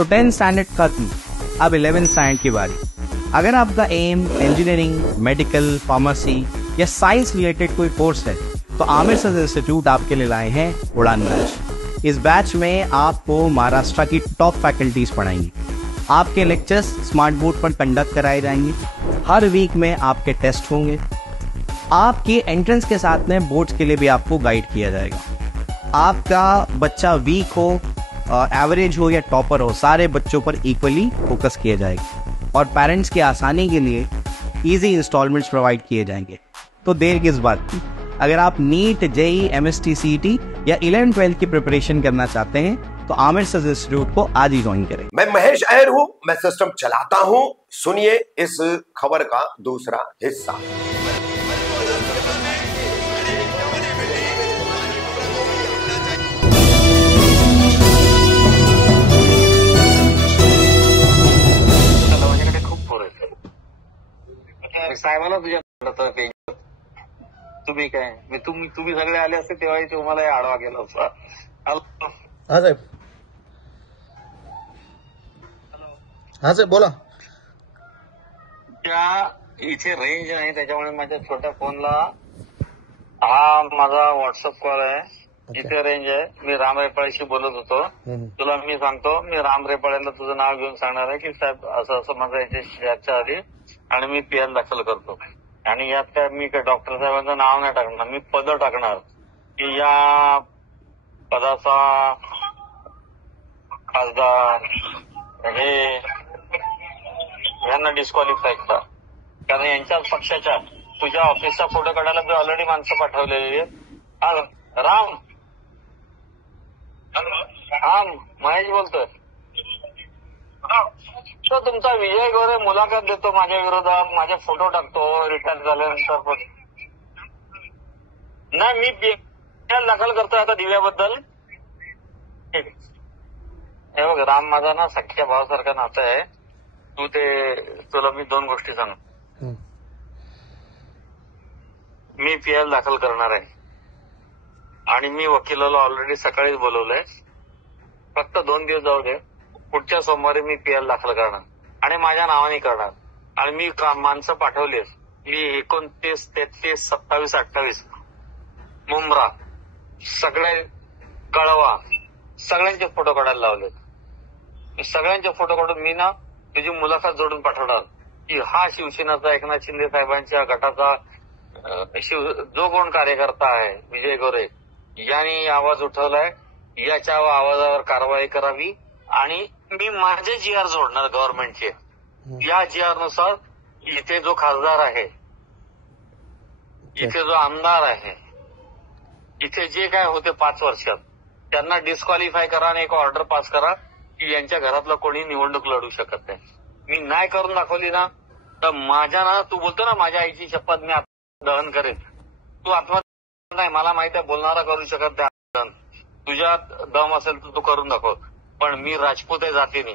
तो 10th standard खत्म, अब 11th स्टैंडर्ड की बारी। अगर आपका एम इंजीनियरिंग, मेडिकल, फार्मेसी या साइंस रिलेटेड कोई कोर्स है तो आमिर सर इंस्टीट्यूट आपके लिए लाए हैं उड़ान बैच। इस बैच में आपको महाराष्ट्र की टॉप फैकल्टीज पढ़ाएंगी। आपके लेक्चर्स स्मार्ट बोर्ड पर कंडक्ट कराए जाएंगे। हर वीक में आपके टेस्ट होंगे। आपकी एंट्रेंस के साथ में बोर्ड्स के लिए भी आपको गाइड किया जाएगा। आपका बच्चा वीक हो, एवरेज हो या टॉपर हो, सारे बच्चों पर इक्वली फोकस किया जाएगा और पेरेंट्स की आसानी के लिए इजी इंस्टॉलमेंट्स प्रोवाइड किए जाएंगे। तो देर किस बात की, अगर आप नीट, जेई, एमएसटी, सीईटी या 11-12 की प्रिपरेशन करना चाहते हैं तो आमिर सर इंस्टीट्यूट को आज ही ज्वाइन करें। मैं महेश अय्यर हूं, मैं सिस्टम चलाता हूं। सुनिए इस खबर का दूसरा हिस्सा। साहेबांना तुझ्या तुम्ही काय तुम्ही सगळे आले असते तेव्हा तुम्हाला आडवा गेला होता। हा साहेब, हा साहेब बोला। त्या इथे रेंज नाही त्याच्यामुळे माझ्या छोट्या फोनला हा माझा व्हॉट्सअप कॉल आहे। इथे रेंज आहे। मी राम रेपाळेशी बोलत होतो। तुला मी सांगतो, मी राम रेपाळेला तुझं नाव घेऊन सांगणार आहे की साहेब असं असं माझं याच्याशी चर्चा आली आणि मी पीएल दाखल करतो। आणि यात काय मी डॉक्टर साहेबांचं नाव नाही टाकणार, मी पद टाकणार की या पदाचा खासदार हे यांना डिस्क्वालिफाय करा, कारण यांच्याच पक्षाच्या तुझ्या ऑफिसचा फोटो काढायला मी ऑलरेडी माणसं पाठवलेली आहेत। राम, हा महेश बोलतोय। तो तुमचा विजय गोरे मुलाखत देतो माझ्या विरोधात, माझे फोटो टाकतो रिटायर झाल्यानंतर। पण नाही, मी पीएल दाखल करतोय आता दिव्याबद्दल। हे बघ राम, माझा ना सख्या भावासारखा नातं आहे। तुला मी दोन गोष्टी सांग। मी पीएल दाखल करणार आहे आणि मी वकिलाला ऑलरेडी सकाळीच बोलवलंय। फक्त 2 दिवस जाऊ दे, पुढच्या सोमवारी मी पीएल दाखल करणार आणि माझ्या नावाने करणार। आणि मी माणसं पाठवली, मी 29, 33, 27, 28 मुंब्रा सगळे कळवा सगळ्यांचे फोटो काढायला लावले। सगळ्यांचे फोटो काढून मी ना तुझी मुलाखत जोडून पाठवणार की हा शिवसेनेचा एकनाथ शिंदे साहेबांच्या गटाचा जो कोण कार्यकर्ता आहे विजय गोरे यांनी आवाज उठवलाय, याच्या आवाजावर कारवाई करावी। आणि मी माझे जीआर जोडणार गव्हर्नमेंटचे। या जीआर नुसार इथे जो खासदार आहे, इथे जो आमदार आहे, इथे जे काय होते 5 वर्षात त्यांना डिस्क्वालिफाय करा आणि एक ऑर्डर पास करा की यांच्या घरातलं कोणी निवडणूक लढू शकत नाही। मी नाही करून दाखवली ना तर माझ्या ना, तू बोलतो ना माझ्या आईची शपथ मी दहन करेन, तू आत्महत्या नाही, मला माहिती आहे बोलणारा करू शकत नाही दहन। तुझ्या दम असेल तर तू करून दाखव, पण मी राजपूत आहे जातीने,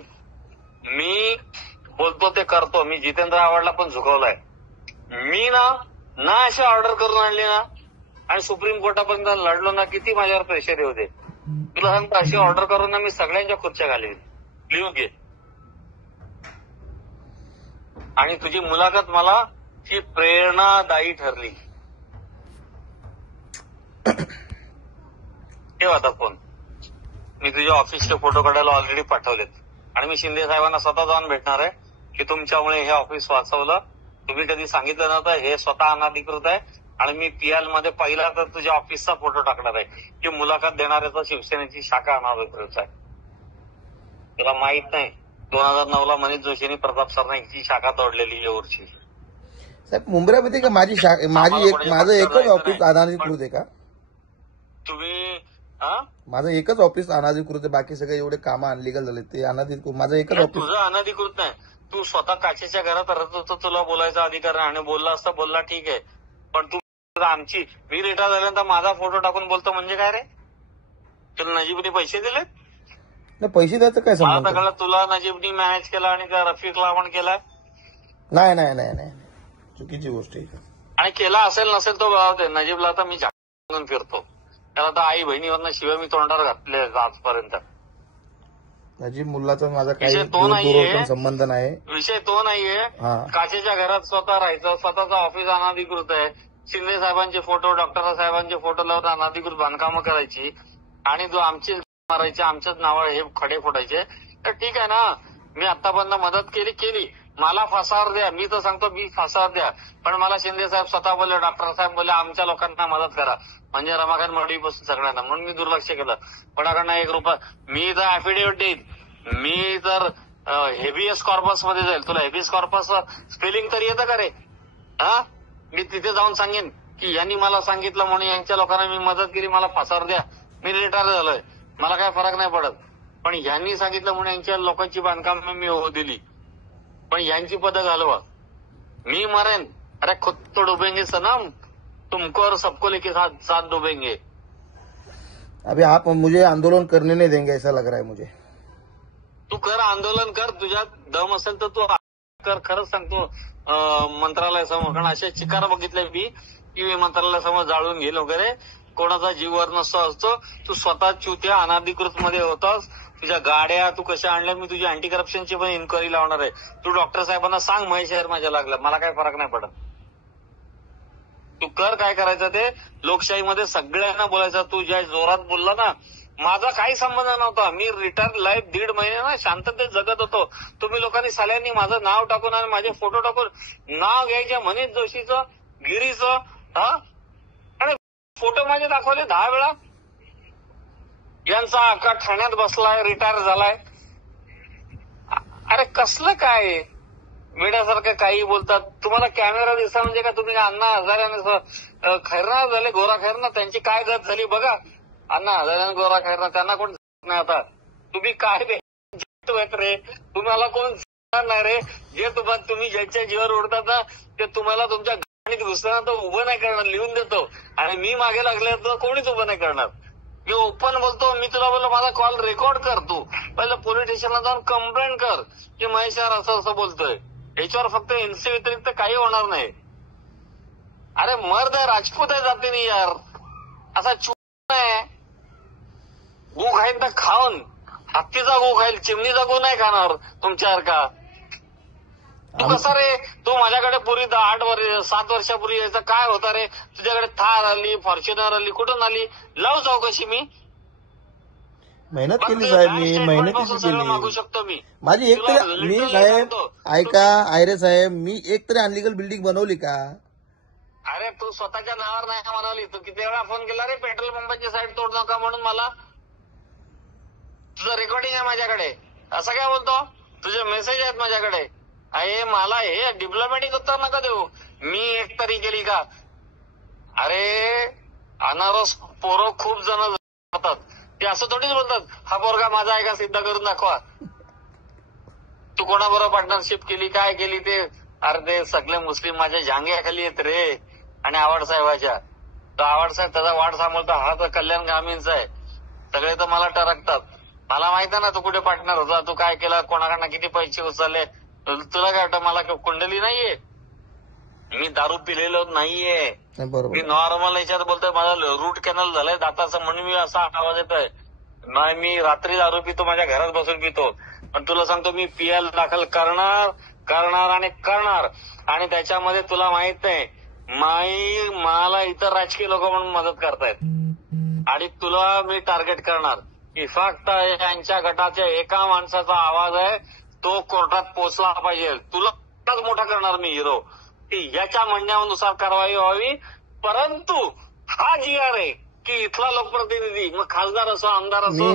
मी बोलतो ते करतो। मी जितेंद्र आव्हाडला पण झुकवलाय। मी ना अशी ऑर्डर करून आणली ना आणि सुप्रीम कोर्टापर्यंत लढलो ना, किती माझ्यावर प्रेशर येऊ दे, तुला सांगतो अशी ऑर्डर करून ना मी सगळ्यांच्या खुर्च्या घालीन। लिहून घे। आणि तुझी मुलाखत मला ती प्रेरणादायी ठरली। ठेव आता फोन। मी तुझ्या ऑफिसचे फोटो काढायला ऑलरेडी पाठवलेत आणि मी शिंदे साहेबांना स्वतः जाऊन भेटणार आहे की तुमच्यामुळे हे ऑफिस वाचवलं, तुम्ही कधी सांगितलं नव्हतं, हे स्वतः अनधिकृत आहे। आणि मी पीएल मध्ये पहिला तर तुझ्या ऑफिसचा फोटो टाकणार आहे की मुलाखत देणाऱ्याचा शिवसेनेची शाखा अनधिकृत आहे। तुला माहित नाही 2009ला मनीष जोशींनी प्रताप सरनाईकची शाखा तोडलेली येऊरची। साहेब मुंबईमध्ये का माझं एकच ऑफिस अनधिकृत आहे का? तुम्ही माझं एकच ऑफिस अनधिकृत आहे, बाकी सगळे एवढे कामं अनलिगल झाले ते अनधिकृत। माझं एकच ऑफिस। तुझं अनधिकृत नाही, तू स्वतः काचेच्या घरात राहत होतो, तुला बोलायचा अधिकार आहे आणि बोलला असता बोलला ठीक आहे, पण तू आमची मी रिटायर झाल्यानंतर माझा फोटो टाकून बोलतो म्हणजे काय रे? तुला नजीबने पैसे दिलेत? नाही, पैसे द्यायचं काय संबंध? मला तुला नजीबनी मॅनेज केला आणि त्या रफिकला पण केला? नाही, चुकीची गोष्ट आहे। आणि केला असेल नसेल तो बघावते। नजीबला आता मी झाकून फिरतो, त्याला तर आई बहिणीवरनं शिवाय मी तोंडावर घातले आजपर्यंत। नजीब मुल्लाचा माझा काही विषय तो नाहीये. दूरदूरचा संबंध नाही. विषय तो नाहीये. हा. काचेच्या घरात स्वतः राहायचं, स्वतःचं ऑफिस अनाधिकृत आहे, शिंदे साहेबांचे फोटो, डॉक्टर साहेबांचे फोटो लावून अनाधिकृत बांधकामं करायची आणि जो आमची मारायचे, आमच्याच नावावर हे खडे फोडायचे. तर ठीक आहे ना, मी आतापर्यंत मदत केली, मला फासावर द्या, मी तर सांगतो मी फासावर द्या, पण मला शिंदे साहेब स्वतः बोलले, डॉक्टर साहेब बोलले आमच्या लोकांना मदत करा, म्हणजे रमाकांत मडवीपासून सगळ्यांना, म्हणून मी दुर्लक्ष केलं. कोणाकडनं 1 रुपया, मी तर ऍफिडेव्हिट देईन, मी तर हेबियस कॉर्पस मध्ये जाईल. तुला हेबियस कॉर्पस स्पेलिंग तरी येतं का रे? हा, मी तिथे जाऊन सांगेन की यांनी मला सांगितलं म्हणून यांच्या लोकांना मी मदत केली, मला फासावर द्या, मी रिटायर झालोय, मला काय फरक नाही पडत. पण यांनी सांगितलं म्हणून यांच्या लोकांची बांधकाम मी होऊ दिली, पण यांची पद घालवा, मी मरेन. अरे खुद तो डुबेंगे सनम, तुमको और सबको लेके साथ डुबेंगे. अभी आप मुझे आंदोलन करने नहीं देंगे ऐसा लग रहा है मुझे. तू कर, आंदोलन कर, तुझ्यात दम असेल तर तू कर. खरंच सांगतो, मंत्रालयासमोर, कारण अशा चिकार बघितल्या मी की मंत्रालयासमोर जाळून घेईल वगैरे, कोणाचा जीववर नसतो असतो. तू स्वतः चुत्या अनाधिकृत मध्ये होतास, तुझ्या गाड्या तू कशा आणल्या, मी तुझी अँटी करप्शनची पण इन्क्वायरी लावणार आहे. तू डॉक्टर साहेबांना सांग महेश शहर माझ्या लागला, मला काय फरक नाही पडत. तू कर काय करायचं ते. लोकशाहीमध्ये सगळ्यांना बोलायचं. तू ज्या जोरात बोलला ना, माझा काही संबंध नव्हता, मी रिटायर लाईफ 1.5 महिने ना शांततेत जगत होतो. तुम्ही लोकांनी साल्यांनी माझं नाव टाकून आणि माझे फोटो टाकून नाव घ्यायचे, मनीष जोशीचं, गिरीचं, हा, आणि फोटो माझे दाखवले 10 वेळा. यांचा आका ठाण्यात बसलाय, रिटायर झालाय. अरे कसलं काय मीडियासारखं काही बोलतात. तुम्हाला कॅमेरा दिसला म्हणजे का तुम्ही अण्णा हजारे खैरनार झाले, गोरा खैरनार, त्यांची काय गत झाली बघा. अण्णा हजारे गोरा खैरनार, त्यांना कोण नाही आता. तुम्ही काय रे, तुम्हाला कोण नाही रे. जे तुम्ही ज्याच्या जीवावर उडतात ना, ते तुम्हाला तुमच्या गाडीत घुसताना तर उभं नाही करणार, लिहून देतो. आणि मी मागे लागले तर कोणीच उभं नाही करणार. मी ओपन बोलतो. मी तुला बोललो माझा कॉल रेकॉर्ड कर, तू पहिलं पोलीस स्टेशनला जाऊन कंप्लेंट कर की महेश यार असं बोलतोय. याच्यावर फक्त एनसी व्यतिरिक्त काही होणार नाही. अरे मर्द आहे, राजपूत आहे जातीने यार, असा चूक आहे. गू खाईन तर खाऊन, हत्तीचा गू खाईल, चिमणीचा गू नाही खाणार तुमच्यासारखा. तू कसा रे, तू माझ्याकडे पूर्वी 7 वर्षापूर्वी यायचं काय होता रे. तुझ्याकडे थार आली, फॉर्च्युनर आली, कुठून आली, लाव जाऊ कशी. मी मेहनत केली साहेब, मी मेहनतीची केली. मागू शकतो माझी एक तरी, मी साहेब ऐका आयरे साहेब, मी एक तरी अनलिगल बिल्डिंग बनवली का? अरे तू स्वतःच्या नावावर नाही म्हणाली. तू किती वेळा फोन केला रे पेट्रोल पंपाची साईड तोड नका म्हणून मला. तुझं रेकॉर्डिंग आहे माझ्याकडे, असं काय बोलतो. तुझे मेसेज आहेत माझ्याकडे. अरे मला हे डिप्लोमॅटिक उत्तर नका देऊ. मी एक तरी केली का? अरे अनारस पोरं खूप जण जातात, ते असं थोडीच बोलतात हा पोरगा माझा आहे का सिद्ध करून दाखवा. तू कोणाबरोबर पार्टनरशिप केली, काय केली ते. अरे ते सगळे मुस्लिम माझ्या जांग्याखाली येत रे. आणि आव्हाड साहेबाच्या, तो आव्हाड साहेब त्याचा वाढ सांभाळतो, हा तर कल्याण गामींचा आहे. सगळे तर मला टरकतात. मला माहित आहे ना तू कुठे पार्टनर होता, तू काय केलं, कोणाकडनं किती पैसे उचलले. तुला काय वाटतं मला कुंडली नाहीये, मी दारू पिलेलो नाहीये. मी नॉर्मल याच्यात बोलतोय. माझा रूट कॅनल झालाय दाताचं म्हणून मी असा आवाज येतोय. नाही मी रात्री दारू पितो, माझ्या घरात बसून पितो. पण तुला सांगतो मी पीएल दाखल करणार आणि करणार. आणि त्याच्यामध्ये तुला माहित नाही मला इतर राजकीय लोक म्हणून मदत करतायत आणि तुला मी टार्गेट करणार. फक्त यांच्या गटाच्या एका माणसाचा आवाज आहे, तो कोर्टात पोहोचला पाहिजे. तुला मोठा करणार मी हिरो, की याच्या म्हणण्यानुसार कारवाई व्हावी. परंतु हा जी आर आहे की इथला लोकप्रतिनिधी, मग खासदार असो, आमदार असो,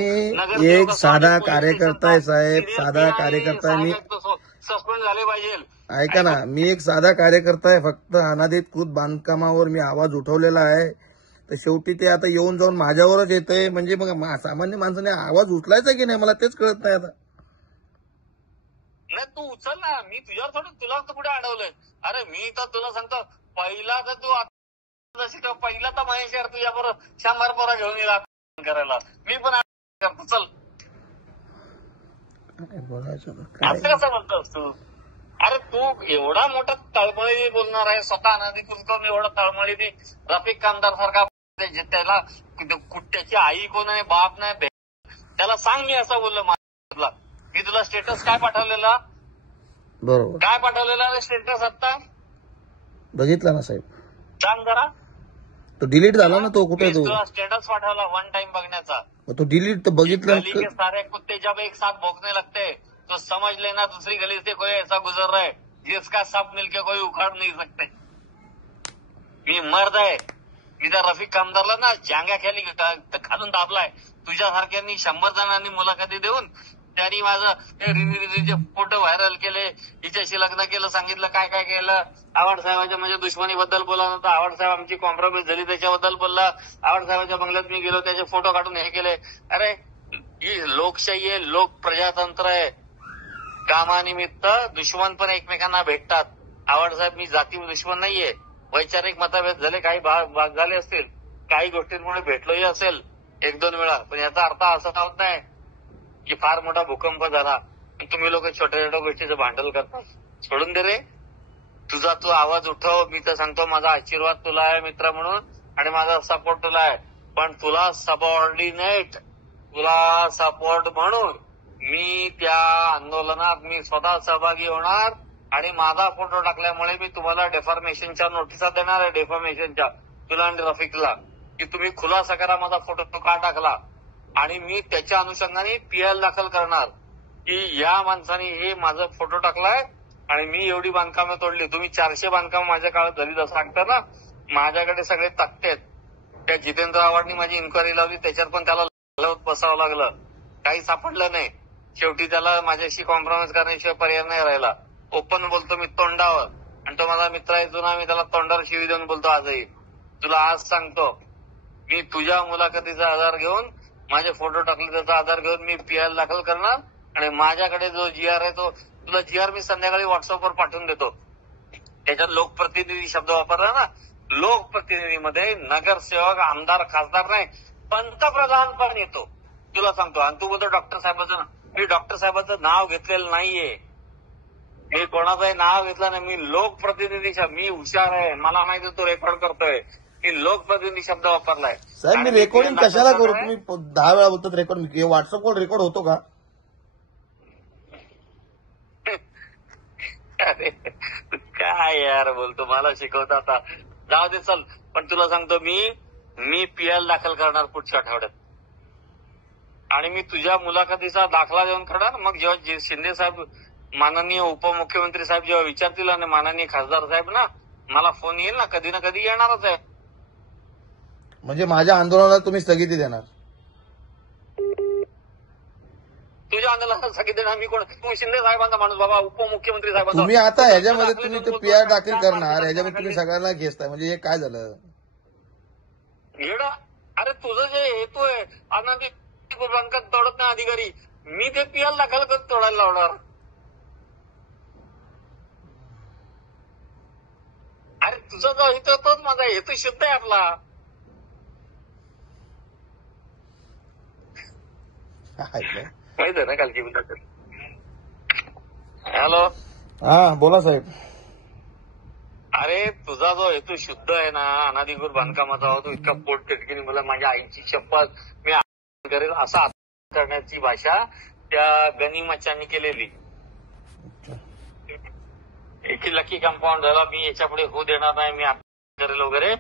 मी एक साधा कार्यकर्ता आहे साहेब, साधा कार्यकर्ता आहे मी. सस्पेंड झाले पाहिजे. ऐका ना, मी एक साधा कार्यकर्ता आहे. फक्त अनाधिकृत बांधकामावर मी आवाज उठवलेला आहे. तर शेवटी ते आता येऊन जाऊन माझ्यावरच येतंय. म्हणजे मग सामान्य माणसाने आवाज उचलायचा की नाही मला तेच कळत नाही आता. नाही तू उचल ना, मी तुझ्यावर थोडं तुला तर कुठे अडवलंय. अरे मी तर तुला सांगतो, पहिला तर तू पहिला तर महेश यार तुझ्या बरोबर 100 पोरा घेऊन येईल करायला. मी पण करतो, चल. असं कसं म्हणतोस तू? अरे तू एवढा मोठा तळमळी बोलणार आहे, स्वतः अनाधिकृत करून एवढा तळमळी ती रफिक कामदार सारखा. त्याला त्याची आई कोण आहे, बाप नाही, त्याला सांग मी असं बोललो. व्हॉट्सअपला. मी तुला स्टेटस काय पाठवलेला, बरोबर काय पाठवलेला रे स्टेटस आता बघितला ना साहेब, सांग जरा. तो डिलीट झाला ना, तो कुठे मी तो तुला स्टेटस पाठवला वन टाइम बघण्याचा. तो डिलीट तर बघितला गली के सारे कुत्ते जब एक साथ भौंकने लगते हैं तो समझ लेना दूसरी गली से कोई ऐसा गुजर रहा है जिसका सब मिलके कोई उखाड़ नहीं सकते. मी मर्द आहे. मी त्या रफिक कामदारला ना जांग्या खाली घालून दाबलाय. तुझ्यासारख्यांनी 100 जणांनी मुलाखती देऊन त्यांनी माझं फोटो व्हायरल केले, हिच्याशी लग्न केलं, सांगितलं काय काय केलं. आव्हाड साहेबांच्या म्हणजे दुश्मनीबद्दल बोला नव्हता, आव्हाड साहेब आमची कॉम्प्रोमाइज झाली त्याच्याबद्दल बोलला, आव्हाड साहेबांच्या बंगल्यात मी गेलो त्याचे फोटो काढून हे केले. अरे ही लोकशाही आहे, लोक प्रजातंत्र आहे. कामानिमित्त दुश्मन पण एकमेकांना भेटतात. आव्हाड साहेब मी जाती दुश्मन नाहीये. वैचारिक मतभेद झाले, काही भाग झाले असतील, काही गोष्टींमुळे भेटलोही असेल 1-2 वेळा, पण याचा अर्थ असा होत नाही की फार मोठा भूकंप झाला तुम्ही लोक छोट्या छोट्या गोष्टीचं भांडण करता. सोडून दे रे, तुझा तू आवाज उठव. मी तर सांगतो माझा आशीर्वाद तुला आहे मित्र म्हणून आणि माझा सपोर्ट तुला आहे, पण तुला सबऑर्डिनेट, तुला सपोर्ट म्हणून मी त्या आंदोलनात मी स्वतः सहभागी होणार आणि माझा फोटो टाकल्यामुळे मी तुम्हाला डेफॉर्मेशनच्या नोटिसा देणार आहे, डेफॉर्मेशनच्या, तुला आणि रफिकला, की तुम्ही खुलासा करा माझा फोटो का टाकला. आणि मी त्याच्या अनुषंगाने पीएल दाखल करणार की या माणसाने हे माझा फोटो टाकलाय आणि मी एवढी बांधकामं तोडली. तुम्ही 400 बांधकाम माझ्या काळात झाली जसं सांगता ना, माझ्याकडे सगळे तक्ते आहेत. त्या जितेंद्र आव्हाडनी माझी इन्क्वायरी लावली, त्याच्यात पण त्याला लावत बसावं लागलं, काही सापडलं नाही. शेवटी त्याला माझ्याशी कॉम्प्रोमाइज करण्याशिवाय पर्याय नाही राहिला. ओपन बोलतो मी तोंडावर, आणि तो माझा मित्र आहे जुना, मी त्याला तोंडावर शिवी देऊन बोलतो आजही. तुला आज सांगतो, मी तुझ्या मुलाखतीचा आधार घेऊन, माझे फोटो टाकले त्याचा आधार घेऊन मी पीएल दाखल करणार आणि माझ्याकडे जो जीआर आहे तो तुला जीआर मी संध्याकाळी व्हॉट्सअपवर पाठवून देतो. त्याच्यात लोकप्रतिनिधी शब्द वापरला ना, लोकप्रतिनिधीमध्ये नगरसेवक, आमदार, खासदार नाही, पंतप्रधान पण येतो. तुला सांगतो. आणि तू बोलतो डॉक्टर साहेबांचं, मी डॉक्टर साहेबांचं नाव घेतलेलं नाहीये, मी कोणाचंही नाव घेतलं नाही. मी लोकप्रतिनिधी, मी हुशार आहे, मला माहिती तो रेकॉर्ड करतोय, मी लोकप्रतिनिधी शब्द वापरलाय. साहेब मी रेकॉर्डिंग कशाला करू, तुम्ही 10 वेळा बोलतात रेकॉर्ड, व्हॉट्सअपवर रेकॉर्ड होतो का? अरे काय यार बोलतो, मला शिकवता आता, जाऊ दे चल. पण तुला सांगतो मी पीएल दाखल करणार पुढच्या आठवड्यात आणि मी तुझ्या मुलाखतीचा दाखला देऊन करणार. मग जेव्हा शिंदे साहेब, माननीय उपमुख्यमंत्री साहेब जेव्हा विचारतील आणि माननीय खासदार साहेब ना, मला फोन येईल ना, कधी ना कधी येणारच आहे. म्हणजे माझ्या आंदोलनाला तुम्ही स्थगिती देणार? तुझ्या आंदोलनाला स्थगिती देणार मी कोण? तू शिंदे साहेबांचा माणूस बाबा, उपमुख्यमंत्री साहेबांचा. तुम्ही आता ह्याच्यामध्ये तुम्ही ते पीआर दाखल करणार, ह्याच्यामध्ये तुम्ही सगळ्यांना घेताय, म्हणजे हे काय झालं? अरे तुझं जे हेतू आहे आनंदी बँकात तोडत नाही अधिकारी, मी ते पीएल दाखल करत तोडायला लावणार. अरे तुझा जो हेतू तोच माझा हेतू शुद्ध आहे आपला. माहित आहे ना कालची मुलाखत. हॅलो, हा बोला साहेब. अरे तुझा जो हेतू शुद्ध आहे ना, अनाधिकृत बांधकामाचा, तो इतका पोट तिटकीने मला माझ्या आईची शपथ मी करेल असा करण्याची भाषा त्या गनिमच्चांनी केलेली. एक लकी कंपाऊंड झाला, मी याच्यापुढे होऊ देणार नाही, मी करेल वगैरे.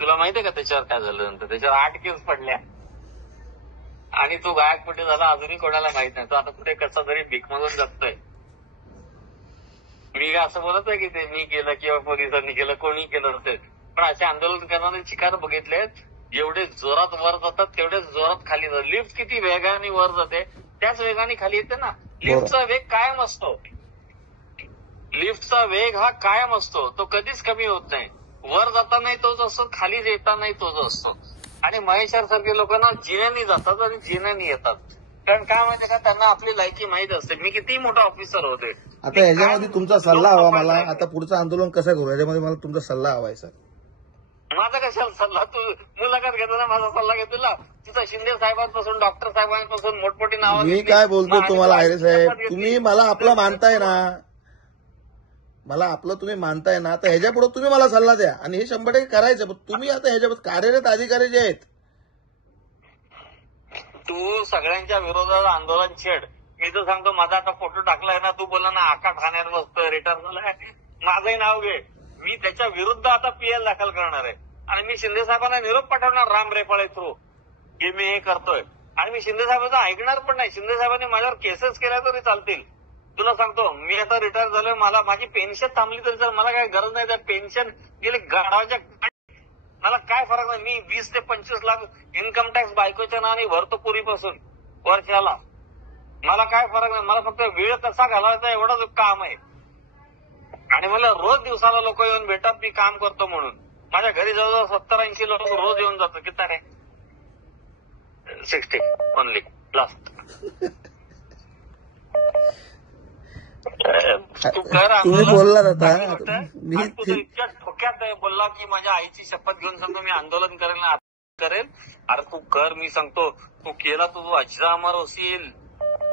तुला माहितीये का त्याच्यावर काय झालं नंतर? त्याच्यावर 8 केस पडल्या आणि तो गायक कुठे झाला अजूनही कोणाला माहित नाही. तो आता कुठे कसा तरी भीक मागून जगतोय. मी असं बोलत आहे की ते मी केलं किंवा पोलिसांनी केलं, कोणी केलं नसेल, पण असे आंदोलन करणारे शिकार बघितलेत, जेवढे जोरात वर जातात तेवढेच जोरात खाली जातात. लिफ्ट किती वेगाने वर जाते त्याच वेगाने खाली येते ना. लिफ्टचा वेग कायम असतो, लिफ्टचा वेग हा कायम असतो, तो कधीच कमी होत नाही. वर जातानाही तोच असतो, खाली येतानाही तोच असतो. आणि महेश्वर सारखे लोक ना जिन्यानी जातात आणि जिन्यानी येतात. कारण काय माहिती का, त्यांना आपली लायकी माहित असते. मी किती मोठा ऑफिसर होते. आता ह्याच्यामध्ये तुमचा सल्ला हवा मला, आता पुढचं आंदोलन कसं करू याच्यामध्ये मला तुमचा सल्ला हवाय सर. माझा कशाला सल्ला, तू मुलाखत घेताना माझा सल्ला घेतो ना. तिथं शिंदे साहेबांपासून डॉक्टर साहेबांपासून मोठमोठी नावं. मी काय बोलतो तुम्हाला आयरे साहेब, तुम्ही मला आपलं मानताय ना, मला आपलं तुम्ही मानताय ना, तर ह्याच्यापुढे तुम्ही मला सल्ला द्या आणि हे 100% करायचं. पण तुम्ही आता ह्याच्यामध्ये कार्यरत अधिकारी जे आहेत, तू सगळ्यांच्या विरोधात आंदोलन छेड, मी तर सांगतो माझा आता फोटो टाकलाय ना, तू बोला ना आका ठाण्यात बसतोय, रिटायर झालाय, माझंही नाव घे. मी त्याच्या विरुद्ध आता पीएल दाखल करणार आहे आणि मी शिंदे साहेबांना निरोप पाठवणार राम रेपाळे थ्रू की मी हे करतोय. आणि मी शिंदे साहेबांचं ऐकणार पण नाही. शिंदे साहेबांनी माझ्यावर केसेस केल्या तरी चालतील. तुला सांगतो मी आता रिटायर झालोय, मला माझी पेन्शन थांबली तरी सर मला काही गरज नाही. त्या पेन्शन गेले गाडाच्या, मला काय फरक नाही. मी 20 ते 25 लाख इन्कम टॅक्स बायकोच्या नावाने भरतो पूर्वीपासून वर्षाला. मला काय फरक नाही. मला फक्त वेळ कसा घालवायचा एवढंच काम आहे. आणि मला रोज दिवसाला लोक येऊन भेटतात मी काम करतो म्हणून. माझ्या घरी जवळजवळ 70-80 लोक रोज येऊन जातात. किती रे 60 ओनली लास्ट. तू कर तुम्ही बोललात आता तू इतक्या ठोक्यात बोलला की माझ्या आईची शपथ घेऊन सांगतो मी आंदोलन करेल. अरे तू कर, मी सांगतो तू केला तू अजरामर होशील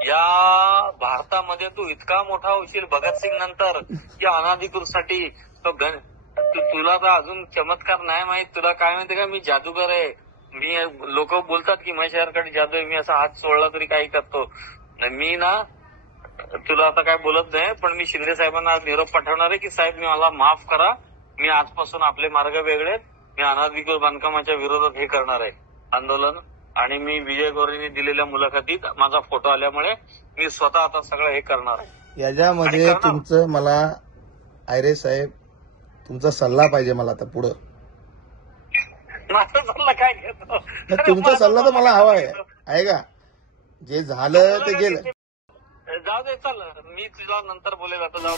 या भारतामध्ये. तू इतका मोठा होशील भगतसिंग नंतर की अनाधिकृतसाठी तो तुला तर अजून चमत्कार नाही माहित. तुला काय माहिती का, मी जादूगर आहे. मी लोक बोलतात की माझ्याकडे जादू आहे, मी असा हात सोडला तरी काही करतो. मी ना तुला आता काय बोलत नाही, पण मी शिंदे साहेबांना निरोप पाठवणार आहे की साहेब मी मला माफ करा, मी आजपासून आपले मार्ग वेगळे, मी अनाधिकृत बांधकामाच्या विरोधात हे करणार आहे आंदोलन. आणि मी विजय गौरींनी दिलेल्या मुलाखतीत माझा फोटो आल्यामुळे मी स्वतः आता सगळं हे करणार आहे. याच्यामध्ये तुमचं मला आयरे साहेब तुमचा सल्ला पाहिजे मला आता पुढं. माझा सल्ला काय घेतो? तुमचा सल्ला तर मला हवा आहे का? जे झालं ते गेलं. जाऊ दे, चल मी तुझ्या नंतर बोलेल आता. जाऊ